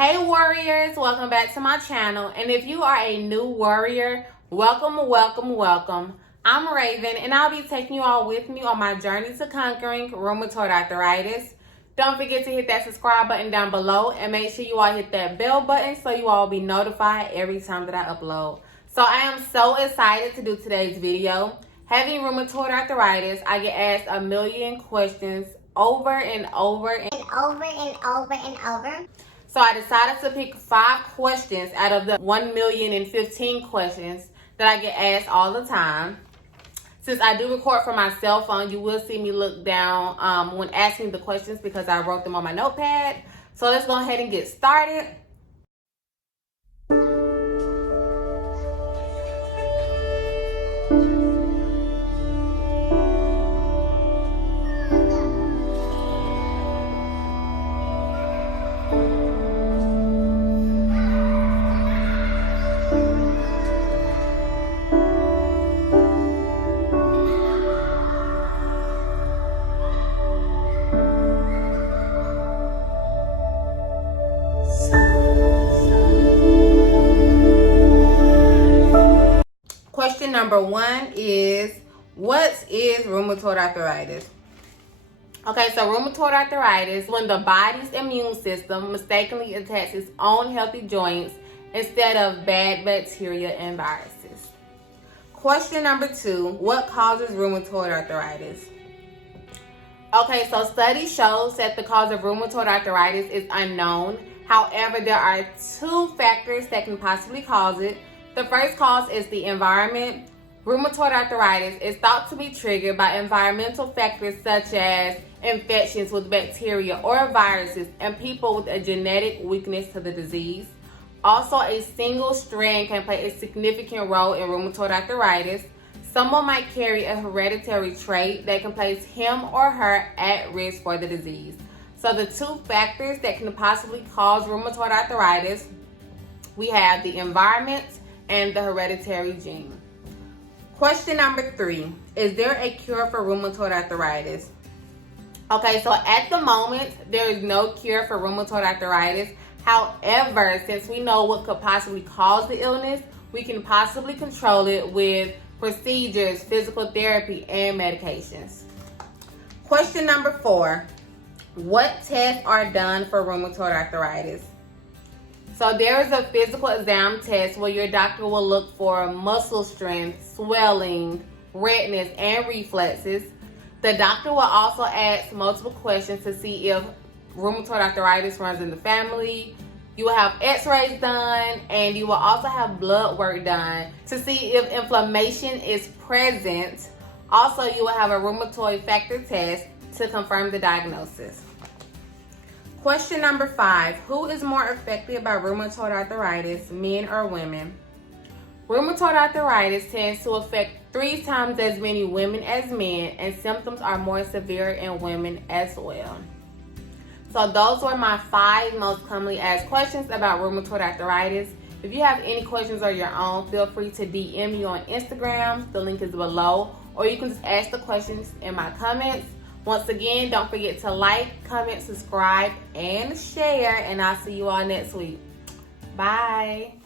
Hey warriors, welcome back to my channel. And if you are a new warrior, welcome. I'm Raven and I'll be taking you all with me on my journey to conquering rheumatoid arthritis. Don't forget to hit that subscribe button down below and make sure you all hit that bell button so you all will be notified every time that I upload. So I am so excited to do today's video. Having rheumatoid arthritis, I get asked a million questions over and over. So I decided to pick 5 questions out of the 1,015 questions that I get asked all the time. Since I do record from my cell phone, you will see me look down when asking the questions because I wrote them on my notepad. So let's go ahead and get started. Question number 1 is, what is rheumatoid arthritis? Okay, so rheumatoid arthritis is when the body's immune system mistakenly attacks its own healthy joints instead of bad bacteria and viruses. Question number 2, what causes rheumatoid arthritis? Okay, so study shows that the cause of rheumatoid arthritis is unknown. However, there are 2 factors that can possibly cause it. The first cause is the environment. Rheumatoid arthritis is thought to be triggered by environmental factors such as infections with bacteria or viruses and people with a genetic weakness to the disease. Also, a single strand can play a significant role in rheumatoid arthritis. Someone might carry a hereditary trait that can place him or her at risk for the disease. So the 2 factors that can possibly cause rheumatoid arthritis, we have the environment and the hereditary gene. Question number 3, is there a cure for rheumatoid arthritis? Okay, so at the moment, there is no cure for rheumatoid arthritis. However, since we know what could possibly cause the illness, we can possibly control it with procedures, physical therapy, and medications. Question number 4, what tests are done for rheumatoid arthritis? So there is a physical exam test where your doctor will look for muscle strength, swelling, redness, and reflexes. The doctor will also ask multiple questions to see if rheumatoid arthritis runs in the family. You will have x-rays done, and you will also have blood work done to see if inflammation is present. Also, you will have a rheumatoid factor test to confirm the diagnosis. Question number 5, who is more affected by rheumatoid arthritis, men or women? Rheumatoid arthritis tends to affect 3 times as many women as men, and symptoms are more severe in women as well. So those were my 5 most commonly asked questions about rheumatoid arthritis. If you have any questions of your own, feel free to DM me on Instagram. The link is below, or you can just ask the questions in my comments. Once again, don't forget to like, comment, subscribe, and share, and I'll see you all next week. Bye.